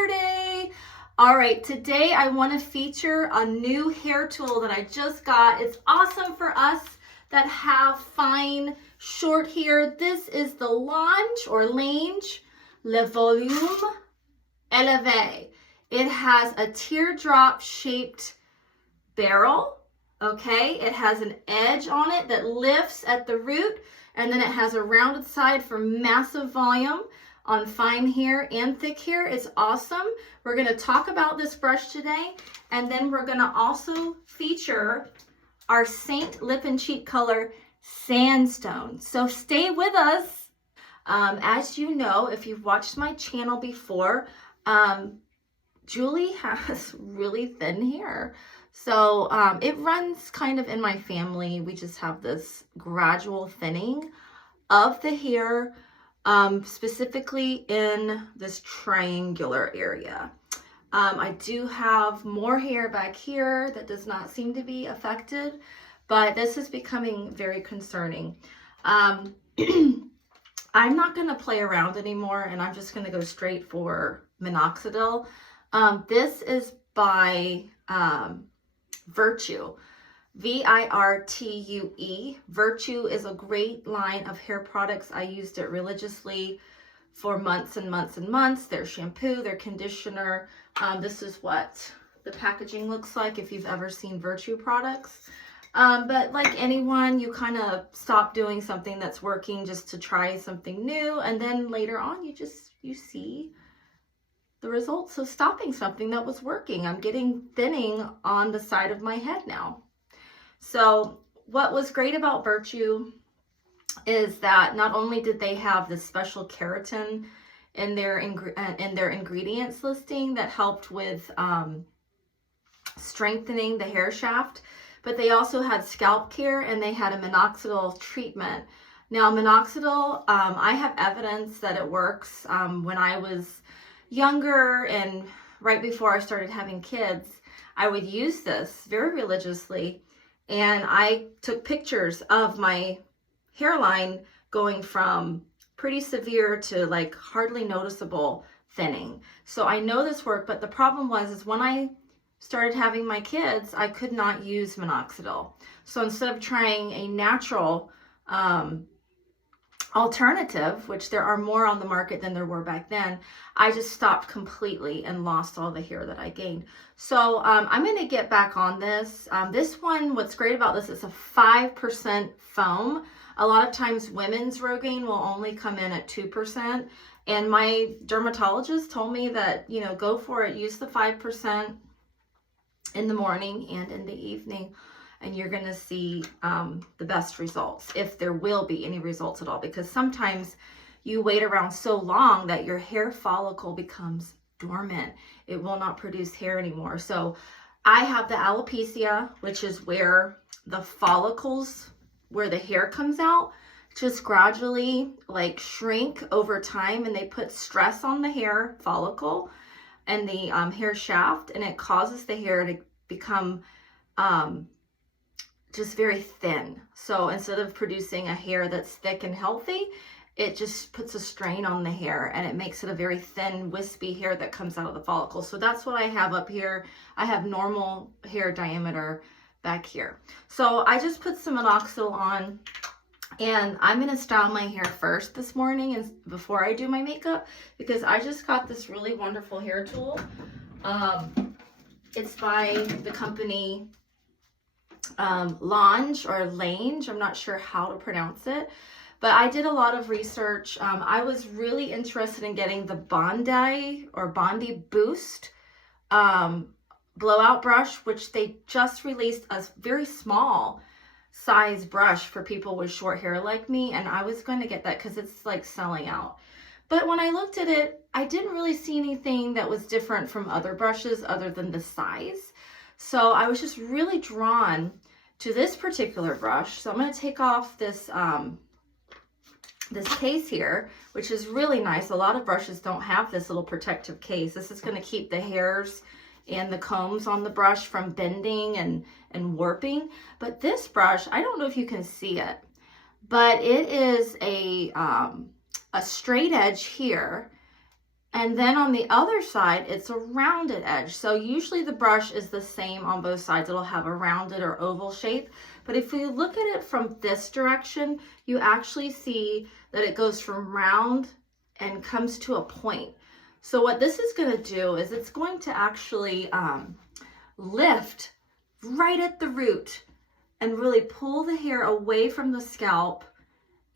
Saturday. All right, today I want to feature a new hair tool that I just got. It's awesome for us that have fine short hair. This is the Lange Le Volume Eleve. It has a teardrop shaped barrel. Okay, it has an edge on it that lifts at the root, and then it has a rounded side for massive volume on fine hair and thick hair. It's awesome. We're going to talk about this brush today, and then we're going to also feature our Seint Lip and Cheek Color Sandstone. So stay with us. As you know, if you've watched my channel before, Julie has really thin hair. So it runs kind of in my family. We just have this gradual thinning of the hair, specifically in this triangular area. I do have more hair back here that does not seem to be affected, but this is becoming very concerning. I'm not going to play around anymore, and I'm just going to go straight for Minoxidil. This is by Virtue, V-I-R-T-U-E. Virtue is a great line of hair products. I used it religiously for months and months and months. Their shampoo, their conditioner. This is what the packaging looks like if you've ever seen Virtue products. But like anyone, you kind of stop doing something that's working just to try something new, and then later on you see the results of stopping something that was working. I'm getting thinning on the side of my head now. So what was great about Virtue is that not only did they have this special keratin in their ingredients listing that helped with strengthening the hair shaft, but they also had scalp care, and they had a minoxidil treatment. Now minoxidil, I have evidence that it works. When I was younger and right before I started having kids, I would use this very religiously, and I took pictures of my hairline going from pretty severe to like hardly noticeable thinning. So I know this worked, but the problem was when I started having my kids, I could not use minoxidil. So instead of trying a natural alternative, which there are more on the market than there were back then, I just stopped completely and lost all the hair that I gained. So I'm going to get back on this. This one, what's great about this, is a 5% foam. A lot of times women's Rogaine will only come in at 2. And my dermatologist told me that, you know, go for it. Use the 5% in the morning and in the evening, and you're going to see the best results, if there will be any results at all, because sometimes you wait around so long that your hair follicle becomes dormant. It will not produce hair anymore. So I have the alopecia, which is where the follicles, where the hair comes out, just gradually like shrink over time, and they put stress on the hair follicle and the hair shaft, and it causes the hair to become just very thin. So instead of producing a hair that's thick and healthy, it just puts a strain on the hair, and it makes it a very thin, wispy hair that comes out of the follicle. So that's what I have up here. I have normal hair diameter back here. So I just put some minoxidil on, and I'm going to style my hair first this morning and before I do my makeup, because I just got this really wonderful hair tool. It's by the company Lange or Lange. I'm not sure how to pronounce it, but I did a lot of research. I was really interested in getting the Bondi Boost blowout brush, which they just released a very small size brush for people with short hair like me, and I was going to get that because it's like selling out. But when I looked at it, I didn't really see anything that was different from other brushes other than the size. So I was just really drawn to this particular brush. So I'm going to take off this this case here, which is really nice. A lot of brushes don't have this little protective case. This is going to keep the hairs and the combs on the brush from bending and warping. But this brush, I don't know if you can see it, but it is a straight edge here, And then on the other side, it's a rounded edge. So usually the brush is the same on both sides. It'll have a rounded or oval shape. But if you look at it from this direction, you actually see that it goes from round and comes to a point. So what this is going to do is it's going to actually lift right at the root and really pull the hair away from the scalp.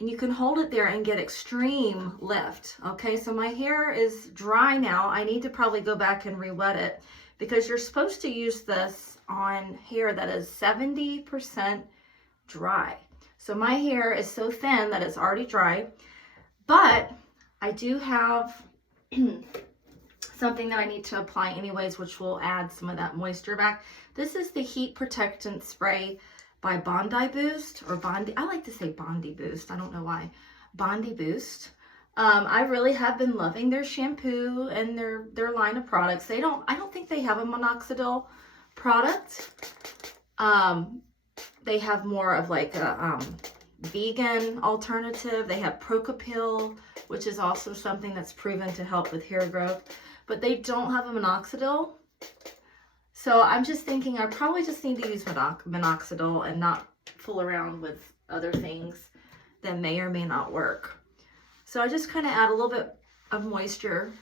And you can hold it there and get extreme lift. Okay, so my hair is dry now. I need to probably go back and re-wet it because you're supposed to use this on hair that is 70% dry. So my hair is so thin that it's already dry, but I do have something that I need to apply anyways, which will add some of that moisture back. This is the Heat Protectant Spray by Bondi Boost, or Bondi, I like to say Bondi Boost, I don't know why, Bondi Boost. I really have been loving their shampoo and their line of products. I don't think they have a minoxidil product. They have more of like a vegan alternative. They have Procopil, which is also something that's proven to help with hair growth, but they don't have a minoxidil. So I'm just thinking I probably just need to use minoxidil and not fool around with other things that may or may not work. So I just kind of add a little bit of moisture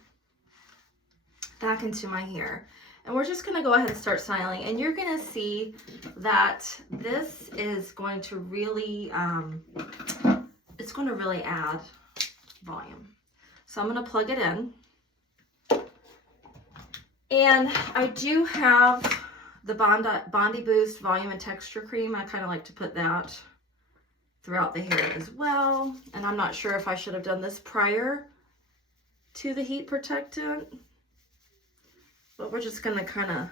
back into my hair. And we're just going to go ahead and start styling. And you're going to see that this is going to really, it's going to really add volume. So I'm going to plug it in. And I do have the Bondi Boost Volume and Texture Cream. I kind of like to put that throughout the hair as well. And I'm not sure if I should have done this prior to the Heat Protectant. But we're just going to kind of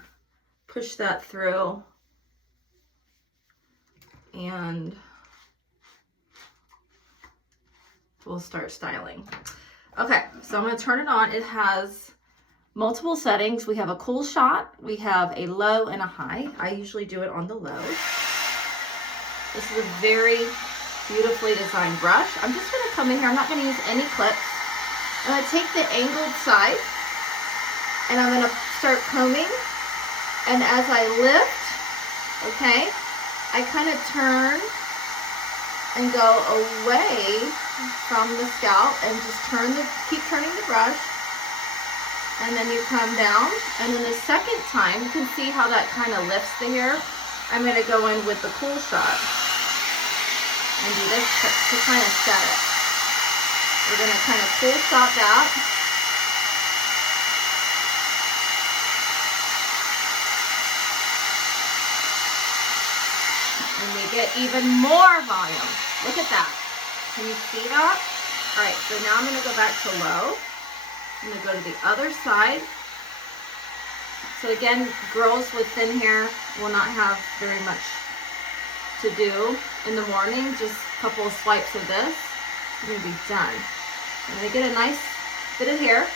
push that through. And we'll start styling. Okay, so I'm going to turn it on. It has multiple settings. We have a cool shot, we have a low and a high. I usually do it on the low. This is a very beautifully designed brush. I'm just going to come in here. I'm not going to use any clips. I'm going to take the angled side and I'm going to start combing. And as I lift, okay, I kind of turn and go away from the scalp and just keep turning the brush. And then you come down, and then the second time, you can see how that kind of lifts the hair. I'm going to go in with the cool shot and do this to kind of set it. We're going to kind of cool shot that. And we get even more volume. Look at that. Can you see that? All right, so now I'm going to go back to low. I'm going to go to the other side. So again, girls with thin hair will not have very much to do in the morning. Just a couple of swipes of this. You're going to be done. I'm going to get a nice bit of hair.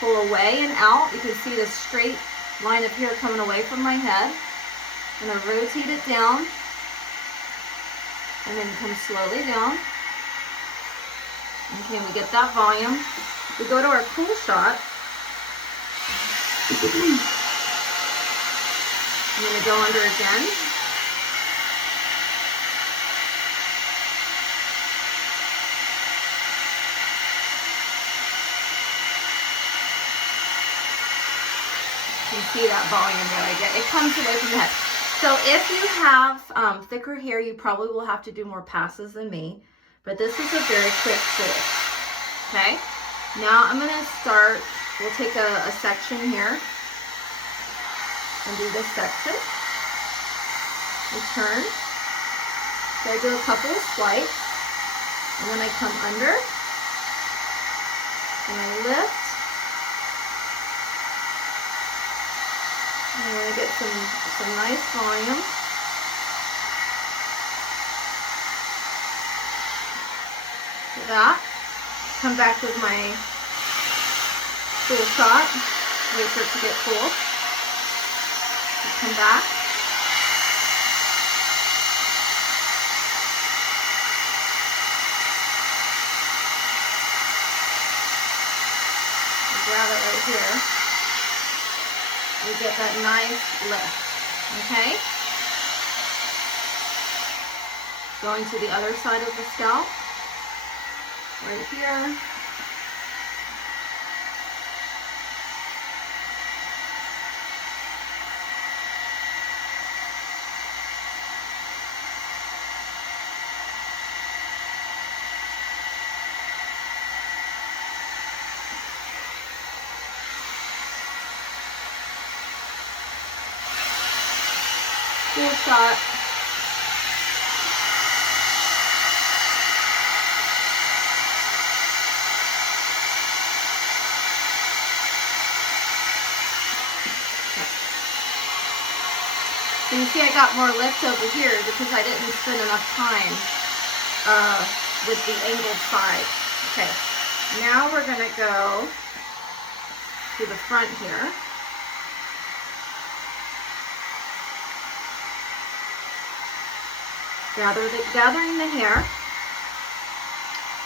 Pull away and out. You can see the straight line of hair coming away from my head. I'm going to rotate it down. And then come slowly down. Okay, we get that volume. We go to our cool shot. I'm going to go under again. You can see that volume that I get. It comes away from the head. So if you have thicker hair, you probably will have to do more passes than me. But this is a very quick tool. Okay? Now I'm going to start, we'll take a section here and do this section. Return. So I do a couple of swipes and then I come under and I lift. And I'm going to get some nice volume. Like that. Come back with my cool shot. Wait for it to get cool. Come back. grab it right here. We get that nice lift, okay? Going to the other side of the scalp, right here. Cool shot. So you see I got more lift over here because I didn't spend enough time with the angled side. Okay, now we're gonna go to the front here. Gathering the hair.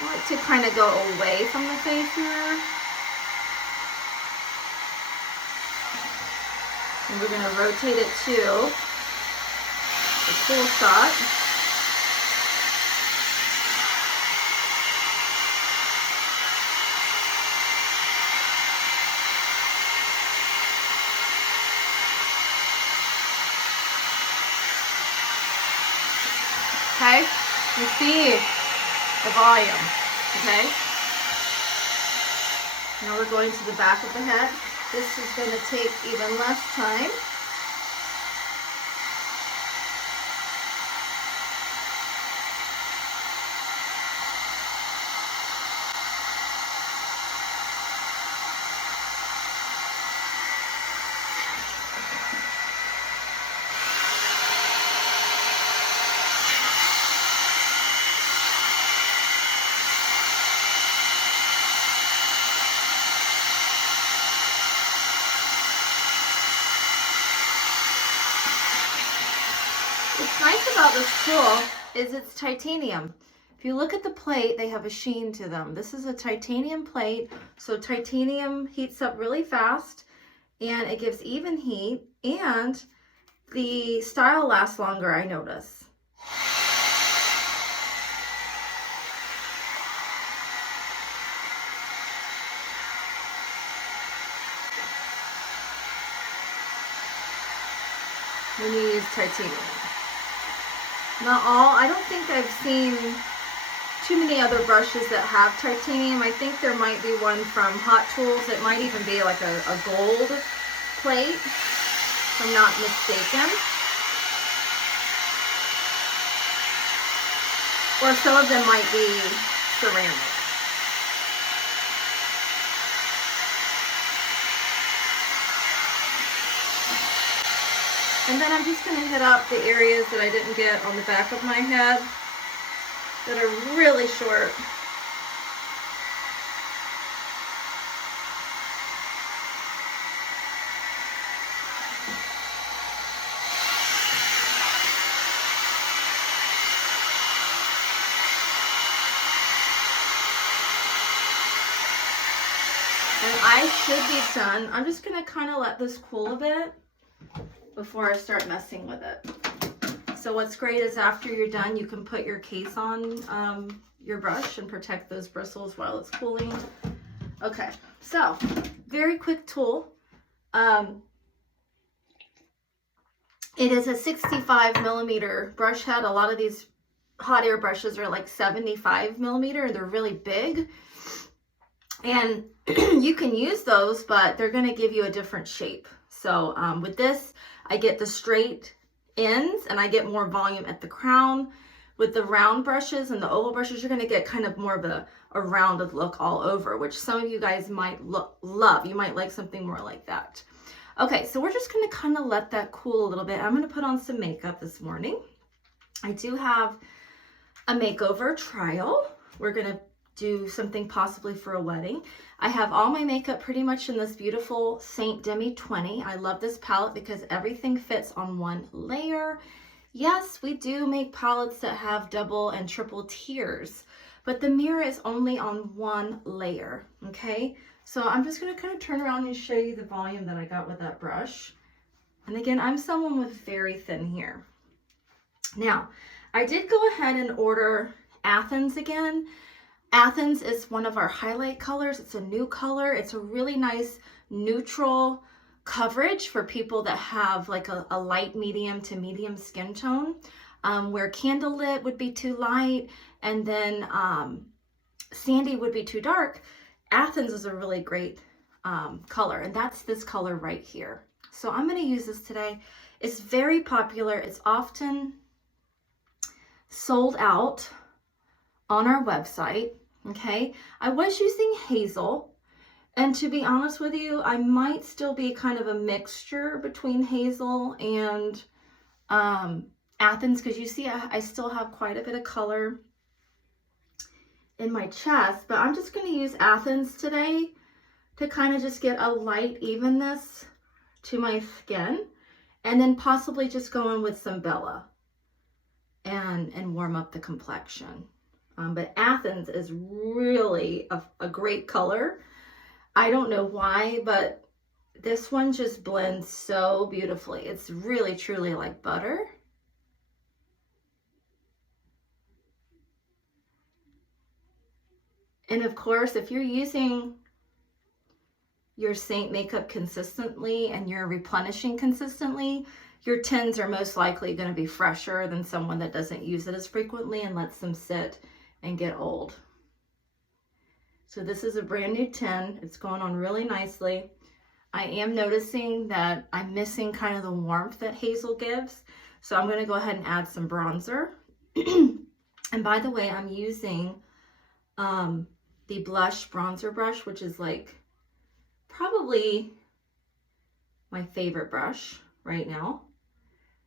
I like to kind of go away from the face here. And we're going to rotate it to the cool shot. Okay, you see the volume, okay? Now we're going to the back of the head. This is going to take even less time. What's nice about this tool is it's titanium. If you look at the plate, they have a sheen to them. This is a titanium plate, so titanium heats up really fast and it gives even heat, and the style lasts longer, I notice. When you use titanium. Not all, I don't think I've seen too many other brushes that have titanium. I think there might be one from Hot Tools. It might even be like a gold plate, if I'm not mistaken. Or some of them might be ceramic. And then I'm just going to hit up the areas that I didn't get on the back of my head that are really short. And I should be done. I'm just going to kind of let this cool a bit before I start messing with it. So what's great is after you're done, you can put your case on your brush and protect those bristles while it's cooling. Okay, so very quick tool. It is a 65 millimeter brush head. A lot of these hot air brushes are like 75 millimeter. They're really big. And you can use those, but they're gonna give you a different shape. So with this, I get the straight ends and I get more volume at the crown. With the round brushes and the oval brushes, you're going to get kind of more of a rounded look all over, which some of you guys might love. You might like something more like that. Okay, so we're just going to kind of let that cool a little bit. I'm going to put on some makeup this morning. I do have a makeover trial. We're going to do something possibly for a wedding. I have all my makeup pretty much in this beautiful Seint DEMI 20. I love this palette because everything fits on one layer. Yes, we do make palettes that have double and triple tiers, but the mirror is only on one layer, okay? So I'm just going to kind of turn around and show you the volume that I got with that brush. And again, I'm someone with very thin hair. Now, I did go ahead and order Athens again. Athens is one of our highlight colors. It's a new color. It's a really nice neutral coverage for people that have like a light medium to medium skin tone, where candlelit would be too light and then sandy would be too dark. Athens is a really great color, and that's this color right here. So I'm going to use this today. It's very popular. It's often sold out on our website. Okay, I was using hazel, and to be honest with you, I might still be kind of a mixture between hazel and Athens, because you see I still have quite a bit of color in my chest, but I'm just going to use Athens today to kind of just get a light evenness to my skin, and then possibly just go in with some Bella and warm up the complexion. But Athens is really a great color. I don't know why, but this one just blends so beautifully. It's really, truly like butter. And of course, if you're using your Seint makeup consistently and you're replenishing consistently, your tints are most likely going to be fresher than someone that doesn't use it as frequently and lets them sit and get old. So this is a brand new tin. It's going on really nicely. I am noticing that I'm missing kind of the warmth that hazel gives. So I'm going to go ahead and add some bronzer. And by the way, I'm using the blush bronzer brush, which is like probably my favorite brush right now.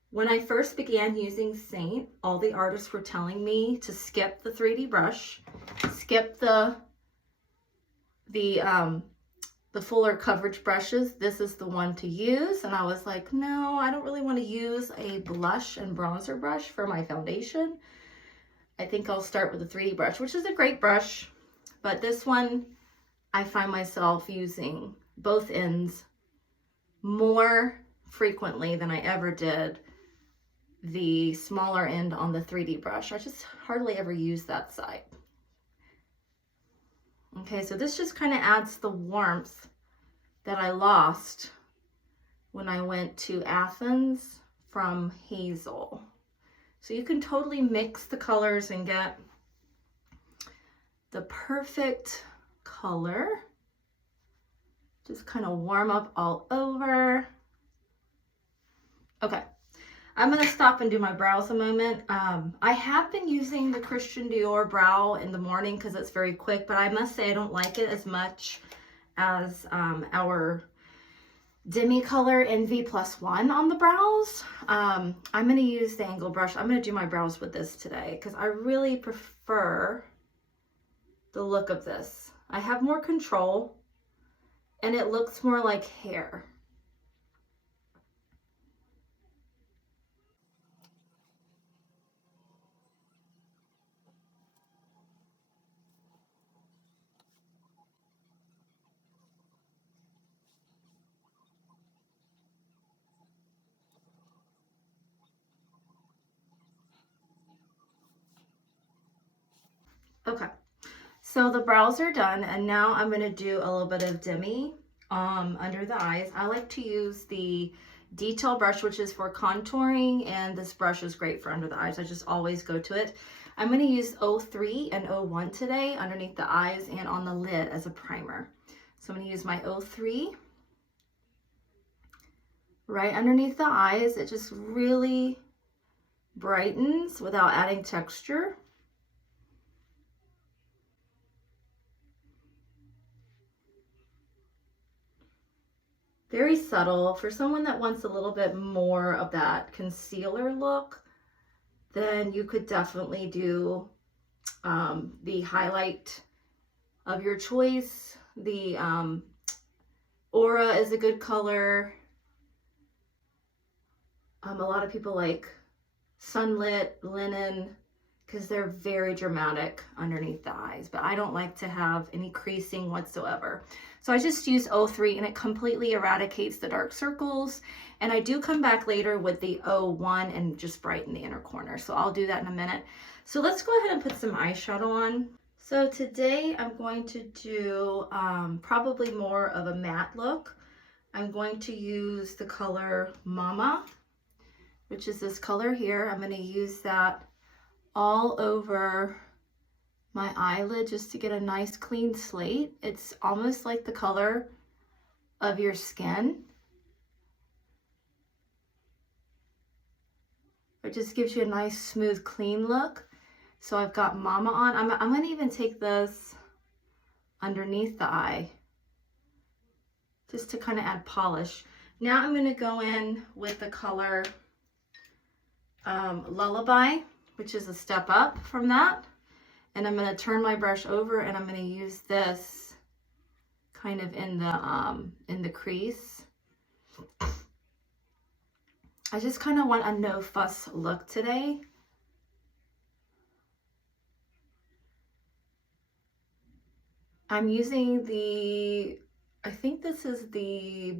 When I first began using Seint, all the artists were telling me to skip the 3D brush, skip the fuller coverage brushes. This is the one to use. And I was like, no, I don't really want to use a blush and bronzer brush for my foundation. I think I'll start with the 3D brush, which is a great brush. But this one, I find myself using both ends more frequently than I ever did the smaller end on the 3D brush. I just hardly ever use that side. Okay, so this just kind of adds the warmth that I lost when I went to Athens from hazel. So you can totally mix the colors and get the perfect color. Just kind of warm up all over. Okay, I'm going to stop and do my brows a moment. I have been using the Christian Dior brow in the morning because it's very quick, but I must say I don't like it as much as our DEMI color in V+1 on the brows. I'm going to use the angle brush. I'm going to do my brows with this today because I really prefer the look of this. I have more control and it looks more like hair. Okay, so the brows are done, and now I'm going to do a little bit of DEMI under the eyes. I like to use the detail brush, which is for contouring, and this brush is great for under the eyes. I just always go to it. I'm going to use 03 and 01 today underneath the eyes and on the lid as a primer. So I'm going to use my 03 right underneath the eyes. It just really brightens without adding texture. Very subtle. For someone that wants a little bit more of that concealer look, then you could definitely do the highlight of your choice. The Aura is a good color. A lot of people like Sunlit, Linen, because they're very dramatic underneath the eyes, but I don't like to have any creasing whatsoever. So I just use 03 and it completely eradicates the dark circles. And I do come back later with the 01 and just brighten the inner corner. So I'll do that in a minute. So let's go ahead and put some eyeshadow on. So today I'm going to do probably more of a matte look. I'm going to use the color Mama, which is this color here. I'm going to use that all over my eyelid just to get a nice clean slate. It's almost like the color of your skin. It just gives you a nice smooth clean look. So I've got Mama on. I'm going to even take this underneath the eye just to kind of add polish. Now I'm going to go in with the color Lullaby, which is a step up from that. And I'm going to turn my brush over and I'm going to use this kind of in the crease. I just kind of want a no fuss look today. I'm using the, I think this is the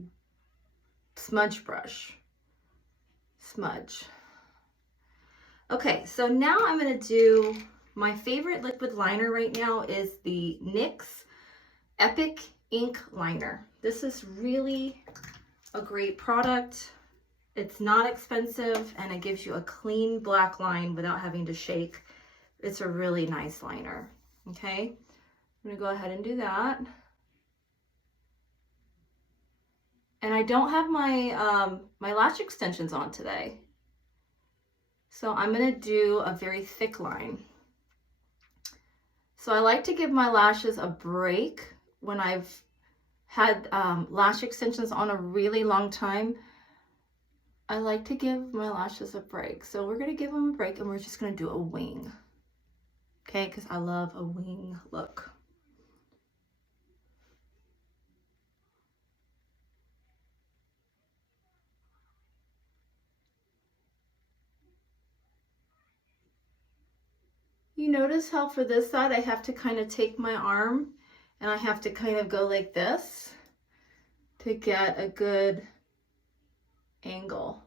smudge brush. Smudge. Okay, so now I'm going to do, my favorite liquid liner right now is the NYX Epic Ink Liner. This is really a great product. It's not expensive and it gives you a clean black line without having to shake. It's a really nice liner. Okay, I'm going to go ahead and do that. And I don't have my my lash extensions on today. So I'm going to do a very thick line. So I like to give my lashes a break when I've had lash extensions on a really long time. I like to give my lashes a break. So we're going to give them a break and we're just going to do a wing. Okay, because I love a wing look. You notice how for this side I have to kind of take my arm and I have to kind of go like this to get a good angle.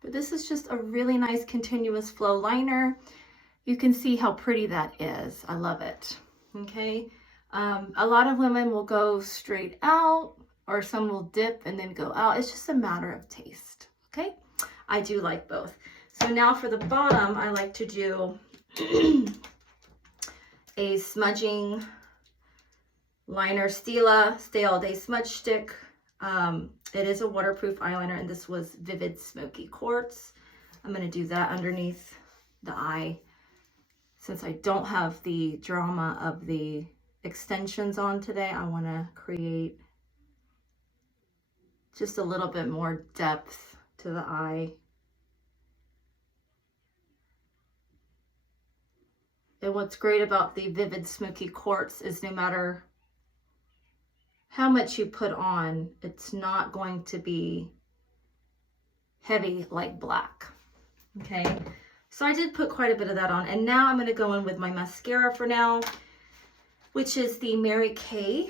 But this is just a really nice continuous flow liner. You can see how pretty that is. I love it. Okay. A lot of women will go straight out or some will dip and then go out. It's just a matter of taste. Okay. I do like both. So now for the bottom, I like to do a smudging liner, STILA Stay All Day Smudge Stick. It is a waterproof eyeliner and this was Vivid Smoky Quartz. I'm going to do that underneath the eye. Since I don't have the drama of the extensions on today, I want to create just a little bit more depth to the eye. And what's great about the Vivid Smoky Quartz is no matter how much you put on, it's not going to be heavy like black. Okay, so I did put quite a bit of that on, and now I'm going to go in with my mascara for now, which is the Mary Kay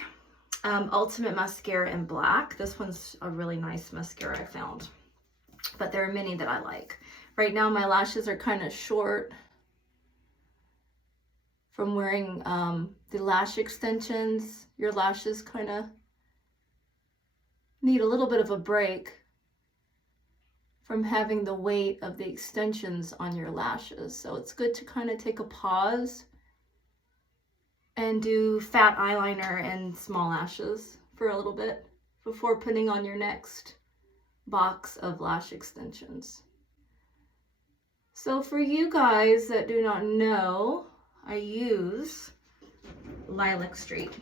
Ultimate Mascara in black. This one's a really nice mascara I found, but there are many that I like. Right now my lashes are kind of short from wearing the lash extensions. Your lashes kind of need a little bit of a break from having the weight of the extensions on your lashes. So it's good to kind of take a pause and do fat eyeliner and small lashes for a little bit before putting on your next box of lash extensions. So for you guys that do not know, I use Lilac Street.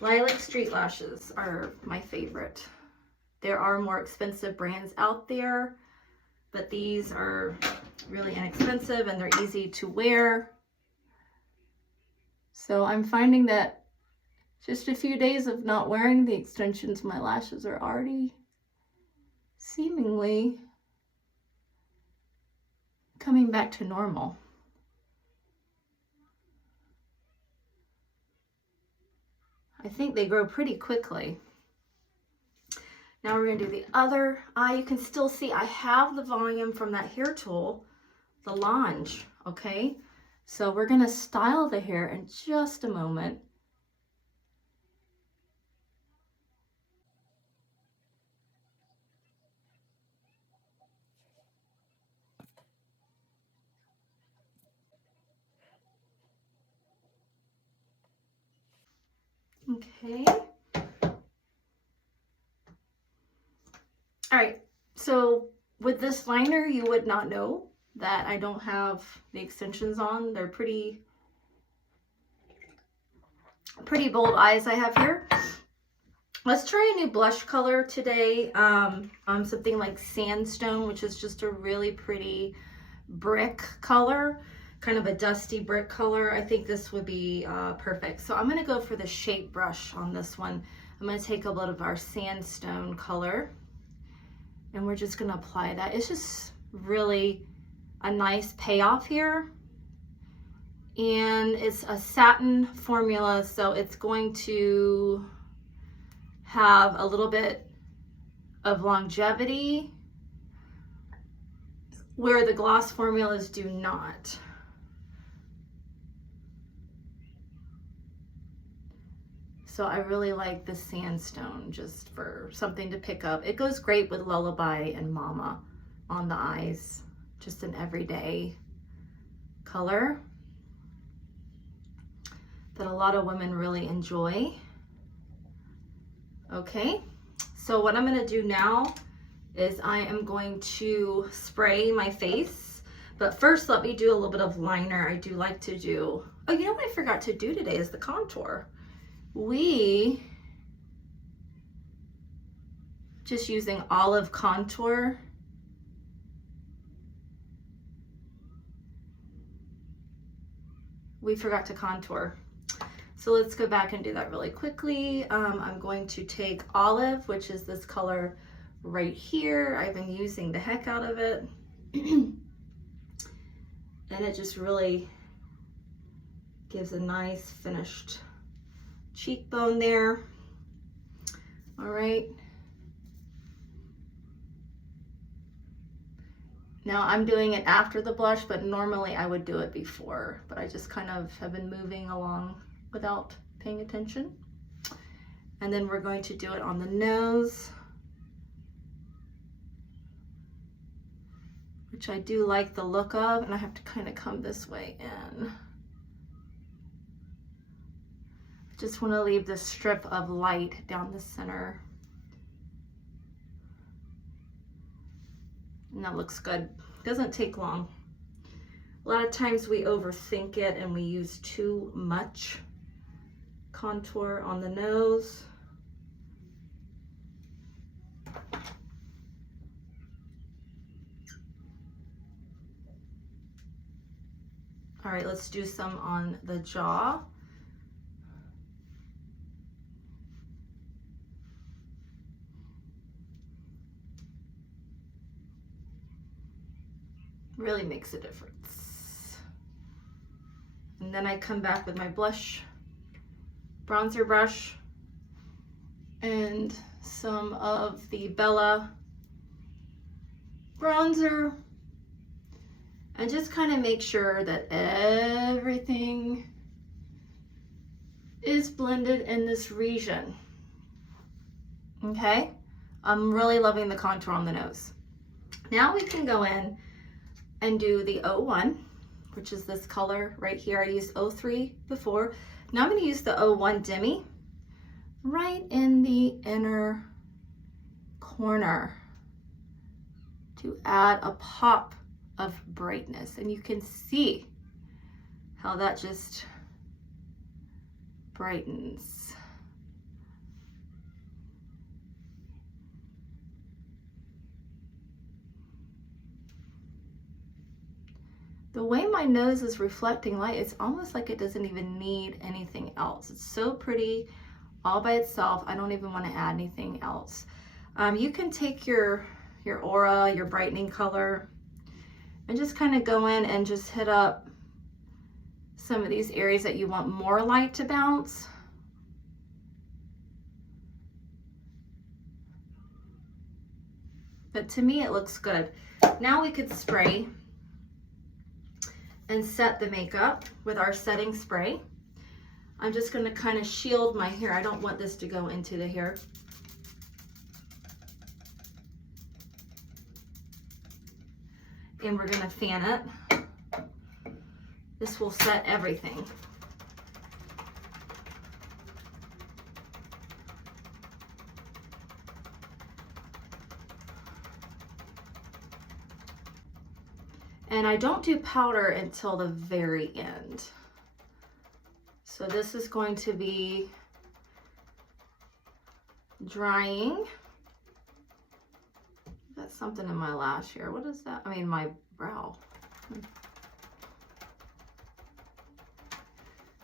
Lilac Street lashes are my favorite. There are more expensive brands out there, but these are really inexpensive and they're easy to wear. So I'm finding that just a few days of not wearing the extensions, my lashes are already seemingly coming back to normal. I think they grow pretty quickly. Now we're gonna do the other eye. You can still see I have the volume from that hair tool, the Longe, okay? So we're gonna style the hair in just a moment. Okay. All right, so with this liner, you would not know that I don't have the extensions on. They're pretty bold eyes I have here. Let's try a new blush color today. Something like Sandstone, which is just a really pretty brick color, kind of a dusty brick color. I think this would be perfect. So I'm gonna go for the shape brush on this one. I'm gonna take a little of our Sandstone color, and we're just gonna apply that. It's just really a nice payoff here. And it's a satin formula, so it's going to have a little bit of longevity where the gloss formulas do not. So I really like the Sandstone just for something to pick up. It goes great with Lullaby and Mama on the eyes, just an everyday color that a lot of women really enjoy. Okay, so what I'm gonna do now is I am going to spray my face, but first let me do a little bit of liner. I do like to do, oh, you know what I forgot to do today is the contour. We just using Olive contour. We forgot to contour. So let's go back and do that really quickly. I'm going to take Olive, which is this color right here. I've been using the heck out of it. And it just really gives a nice finished cheekbone there. All right. Now I'm doing it after the blush, but normally I would do it before, but I just kind of have been moving along without paying attention. And then we're going to do it on the nose, which I do like the look of, and I have to kind of come this way in. Just want to leave this strip of light down the center. And that looks good. Doesn't take long. A lot of times we overthink it and we use too much contour on the nose. All right, let's do some on the jaw. Really makes a difference. And then I come back with my blush bronzer brush and some of the Bella bronzer, and just kind of make sure that everything is blended in this region. Okay, I'm really loving the contour on the nose. Now we can go in and do the 01, which is this color right here. I used 03 before. Now I'm going to use the 01 DEMI right in the inner corner to add a pop of brightness. And you can see how that just brightens. The way my nose is reflecting light. It's almost like it doesn't even need anything else. It's so pretty all by itself. I don't even want to add anything else. You can take your Aura, your brightening color, and just kind of go in and just hit up some of these areas that you want more light to bounce. But to me, it looks good. Now we could spray and set the makeup with our setting spray. I'm just going to kind of shield my hair. I don't want this to go into the hair. And we're going to fan it. This will set everything. And I don't do powder until the very end. So this is going to be drying. Got something in my lash here. What is that? I mean, my brow.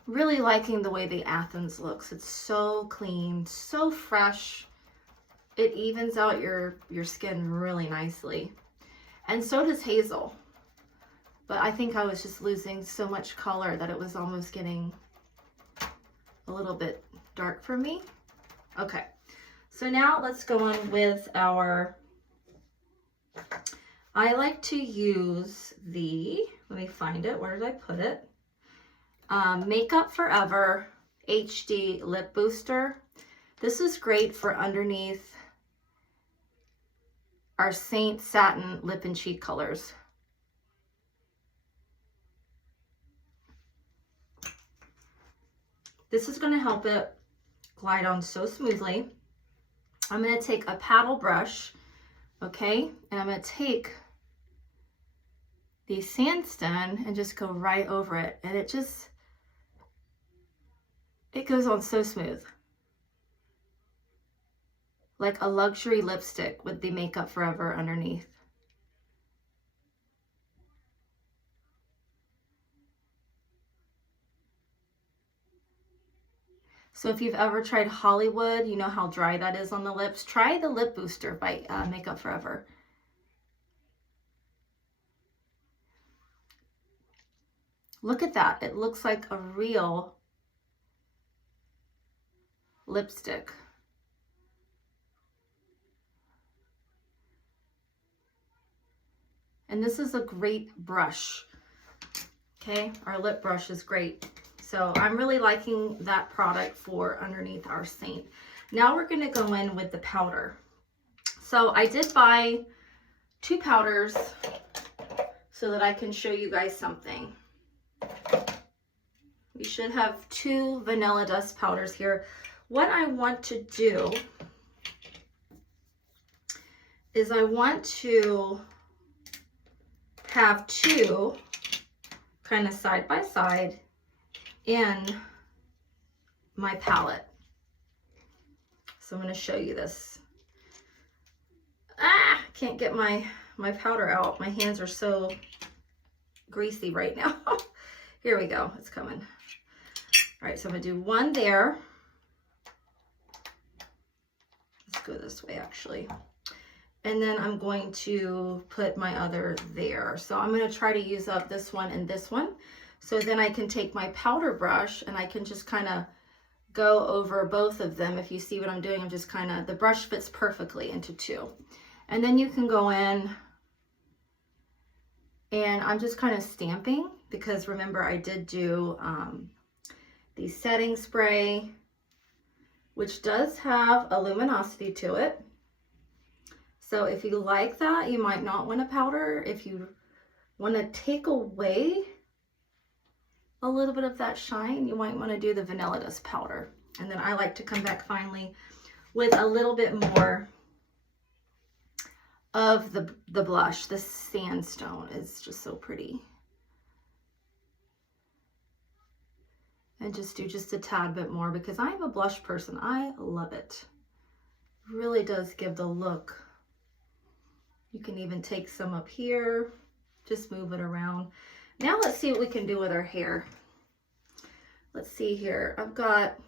Really liking the way the Athens looks. It's so clean, so fresh. It evens out your skin really nicely. And so does Hazel. But I think I was just losing so much color that it was almost getting a little bit dark for me. Okay, so now let's go on with our, I like to use the, let me find it, where did I put it? Makeup Forever HD Lip Booster. This is great for underneath our Seint Satin Lip and Cheek colors. This is going to help it glide on so smoothly. I'm going to take a paddle brush, okay, and I'm going to take the sandstone and just go right over it, and it goes on so smooth. Like a luxury lipstick with the Makeup Forever underneath. So if you've ever tried Hollywood, you know how dry that is on the lips. Try the Lip Booster by Makeup Forever. Look at that. It looks like a real lipstick. And this is a great brush. Okay, our lip brush is great. So I'm really liking that product for underneath our Seint. Now we're going to go in with the powder. So I did buy 2 powders so that I can show you guys something. We should have 2 vanilla dust powders here. What I want to do is I want to have 2 kind of side by side in my palette. So I'm going to show you this. Can't get my powder out. My hands are so greasy right now. Here we go. It's coming. All right, so I'm going to do 1 there. Let's go this way actually. And then I'm going to put my other there. So I'm going to try to use up this one and this one. So then I can take my powder brush and I can just kind of go over both of them. If you see what I'm doing, I'm just kind of, the brush fits perfectly into 2. And then you can go in and I'm just kind of stamping because remember I did do the setting spray, which does have a luminosity to it. So if you like that, you might not want a powder. If you want to take away a little bit of that shine, you might want to do the vanilla dust powder. And then I like to come back finally with a little bit more of the blush. The Sandstone is just so pretty. And just do just a tad bit more because I'm a blush person. I love it. Really does give the look. You can even take some up here, just move it around. Now let's see what we can do with our hair. Let's see here. I've got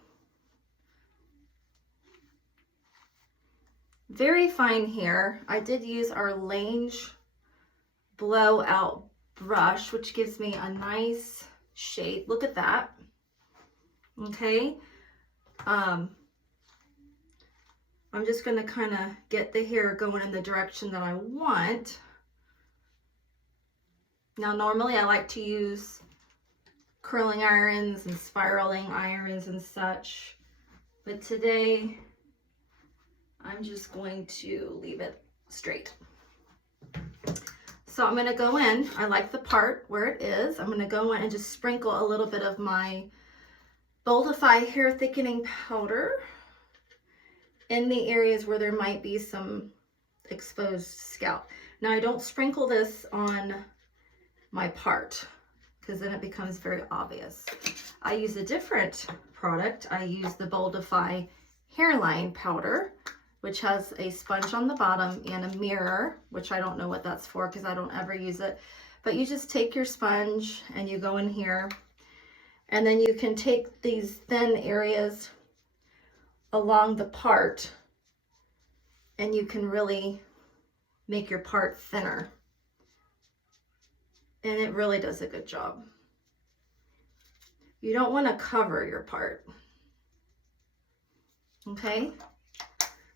very fine hair. I did use our Lange blowout brush, which gives me a nice shape. Look at that. Okay. I'm just going to kind of get the hair going in the direction that I want. Now, normally I like to use curling irons and spiraling irons and such, but today I'm just going to leave it straight. So I'm going to go in. I like the part where it is. I'm going to go in and just sprinkle a little bit of my Boldify hair thickening powder in the areas where there might be some exposed scalp. Now, I don't sprinkle this on my part because then it becomes very obvious. I use a different product. I use the Boldify hairline powder, which has a sponge on the bottom and a mirror, which I don't know what that's for because I don't ever use it. But you just take your sponge and you go in here, and then you can take these thin areas along the part and you can really make your part thinner. And it really does a good job. You don't want to cover your part. Okay?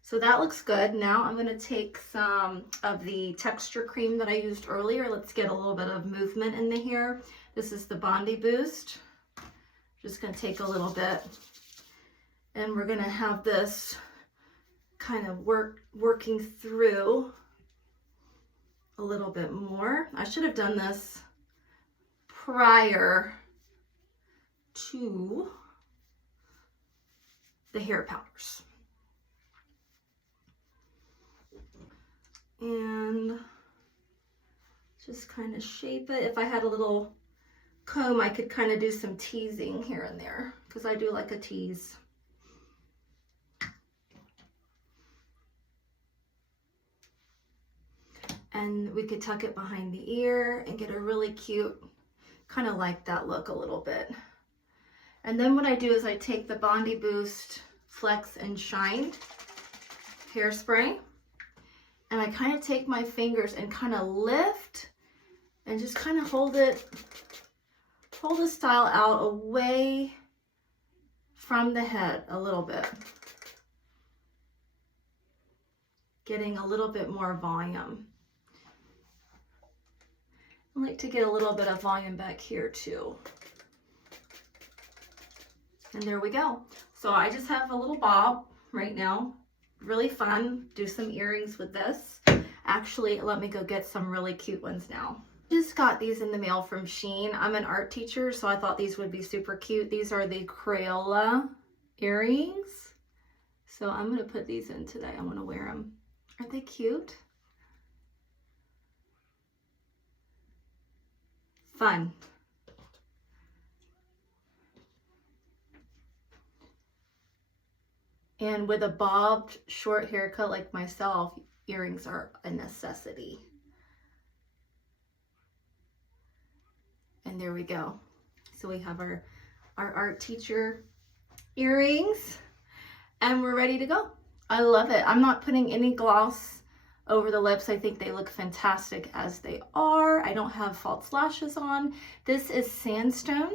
So that looks good. Now I'm going to take some of the texture cream that I used earlier. Let's get a little bit of movement in the hair. This is the Bondi Boost. Just going to take a little bit. And we're going to have this kind of working through a little bit more. I should have done this prior to the hair powders. And just kind of shape it. If I had a little comb, I could kind of do some teasing here and there because I do like a tease. And we could tuck it behind the ear and get a really cute, kind of like that look a little bit. And then what I do is I take the Bondi Boost Flex and Shine hairspray, and I kind of take my fingers and kind of lift and just kind of hold the style out away from the head a little bit, getting a little bit more volume. I like to get a little bit of volume back here too. And there we go. So I just have a little bob right now. Really fun. Do some earrings with this. Actually, let me go get some really cute ones now. Just got these in the mail from Shein. I'm an art teacher, so I thought these would be super cute. These are the Crayola earrings. So I'm going to put these in today. I'm going to wear them. Aren't they cute? Fun. And with a bobbed short haircut like myself, earrings are a necessity. And there we go. So we have our art teacher earrings and we're ready to go. I love it. I'm not putting any gloss over the lips. I think they look fantastic as they are. I don't have false lashes on. This is Sandstone.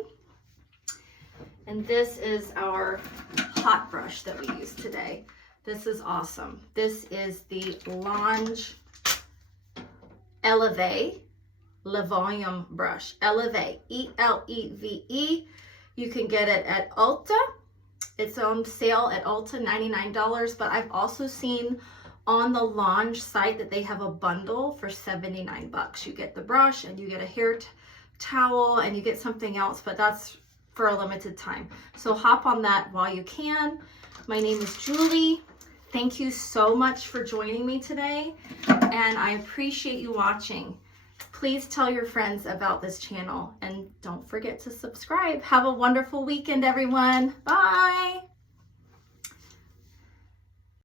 And this is our hot brush that we use today. This is awesome. This is the Lange Eleve Le Volume brush. Eleve, E-L-E-V-E. You can get it at Ulta. It's on sale at Ulta, $99, but I've also seen on the Lange site that they have a bundle for 79 bucks. You get the brush and you get a hair towel and you get something else, but that's for a limited time. So hop on that while you can. My name is Julie. Thank you so much for joining me today, and I appreciate you watching. Please tell your friends about this channel and don't forget to subscribe. Have a wonderful weekend, everyone. Bye.